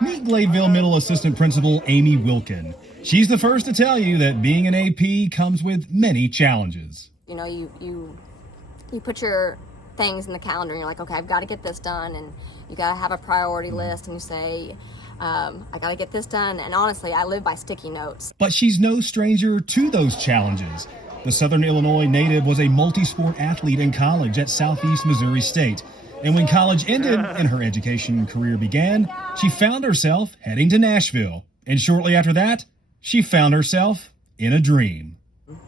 Meet Gladeville Middle Assistant Principal Amy Wilkin. She's the first to tell you that being an AP comes with many challenges. You know, you put your things in the calendar and you're like, okay, I've got to get this done, and you got to have a priority list, and you say, I got to get this done. And honestly, I live by sticky notes. But she's no stranger to those challenges. The Southern Illinois native was a multi-sport athlete in college at Southeast Missouri State. And when college ended and her education career began, she found herself heading to Nashville. And shortly after that, she found herself in a dream.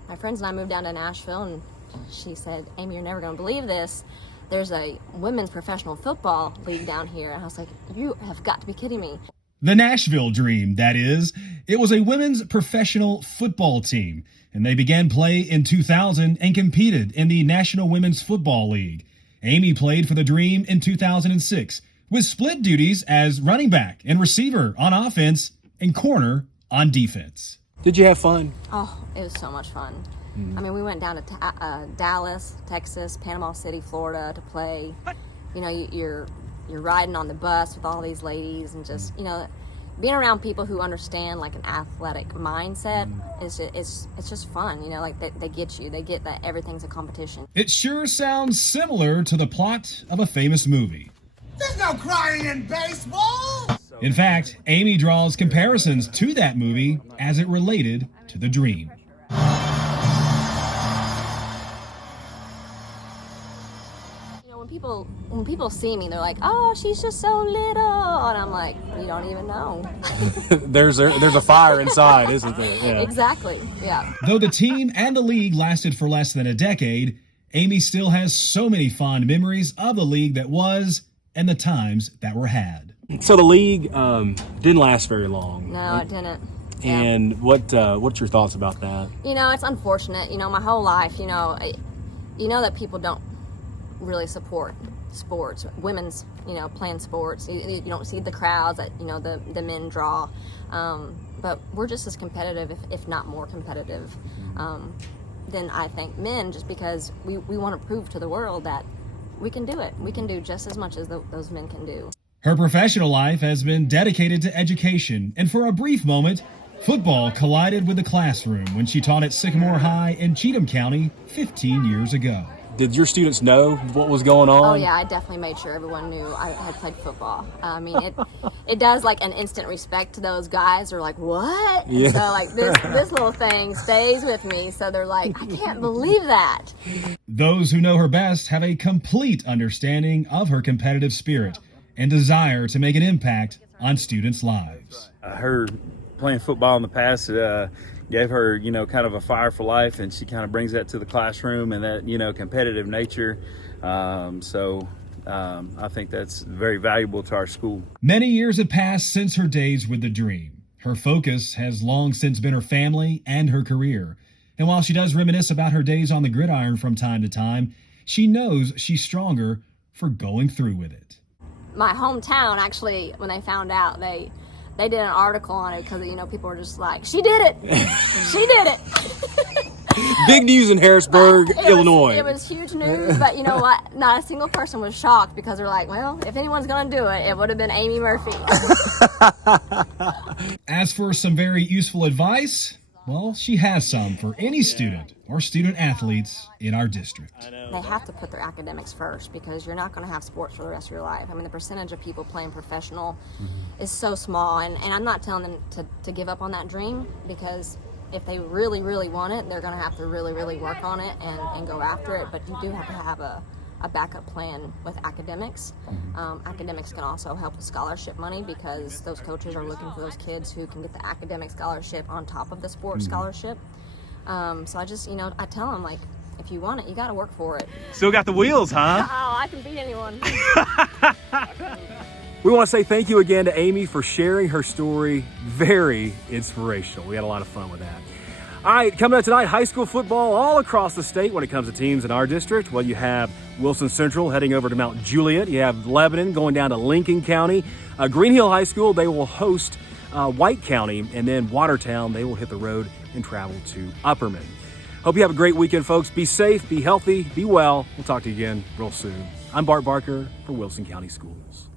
My friends and I moved down to Nashville, and she said, Amy, you're never going to believe this. There's a women's professional football league down here. And I was like, you have got to be kidding me. The Nashville Dream, that is. It was a women's professional football team, and they began play in 2000 and competed in the National Women's Football League. Amy played for the Dream in 2006, with split duties as running back and receiver on offense and corner on defense. Did you have fun? Oh, it was so much fun. I mean, we went down to Dallas, Texas, Panama City, Florida to play. You know, you're riding on the bus with all these ladies, and just, you know, being around people who understand like an athletic mindset is it's just fun. You know, like they get you. They get that everything's a competition. It sure sounds similar to the plot of a famous movie. There's no crying in baseball! In fact, Amy draws comparisons to that movie as it related to the Dream. When people see me, they're like, oh, she's just so little. And I'm like, you don't even know. There's a fire inside, isn't there? Yeah. Exactly, yeah. Though the team and the league lasted for less than a decade, Amy still has so many fond memories of the league that was and the times that were had. So the league didn't last very long. No, it didn't. And what's your thoughts about that? You know, it's unfortunate. You know, my whole life, you know that people don't really support sports, women's, you know, playing sports. You don't see the crowds that, you know, the men draw. But we're just as competitive, if not more competitive, than I think men, just because we want to prove to the world that we can do it. We can do just as much as those men can do. Her professional life has been dedicated to education, and for a brief moment, football collided with the classroom when she taught at Sycamore High in Cheatham County 15 years ago. Did your students know what was going on? Oh yeah, I definitely made sure everyone knew I had played football. I mean, it does like an instant respect to those guys. They're like, what? Yeah. And so like this little thing stays with me. So they're like, I can't believe that. Those who know her best have a complete understanding of her competitive spirit and desire to make an impact on students' lives. Her playing football in the past gave her, you know, kind of a fire for life, and she kind of brings that to the classroom and that, you know, competitive nature. So I think that's very valuable to our school. Many years have passed since her days with the Dream. Her focus has long since been her family and her career. And while she does reminisce about her days on the gridiron from time to time, she knows she's stronger for going through with it. My hometown, actually, when they found out, they did an article on it because, you know, people were just like, she did it. She did it. Big news in Harrisburg, Illinois. It was huge news, but you know what? Not a single person was shocked because they're like, well, if anyone's going to do it, it would have been Amy Murphy. As for some very useful advice, well, she has some for any student or student athletes in our district. They have to put their academics first because you're not going to have sports for the rest of your life. I mean, the percentage of people playing professional is so small, and I'm not telling them to give up on that dream, because if they really, really want it, they're going to have to really, really work on it and go after it. But you do have to have a backup plan with academics. Academics can also help with scholarship money because those coaches are looking for those kids who can get the academic scholarship on top of the sports scholarship. So I just, you know, I tell them, like, if you want it, you got to work for it. Still got the wheels, huh? Oh, I can beat anyone. We want to say thank you again to Amy for sharing her story. Very inspirational. We had a lot of fun with that. All right, coming up tonight, high school football all across the state when it comes to teams in our district. Well, you have Wilson Central heading over to Mount Juliet. You have Lebanon going down to Lincoln County. Green Hill High School, they will host White County. And then Watertown, they will hit the road and travel to Upperman. Hope you have a great weekend, folks. Be safe, be healthy, be well. We'll talk to you again real soon. I'm Bart Barker for Wilson County Schools.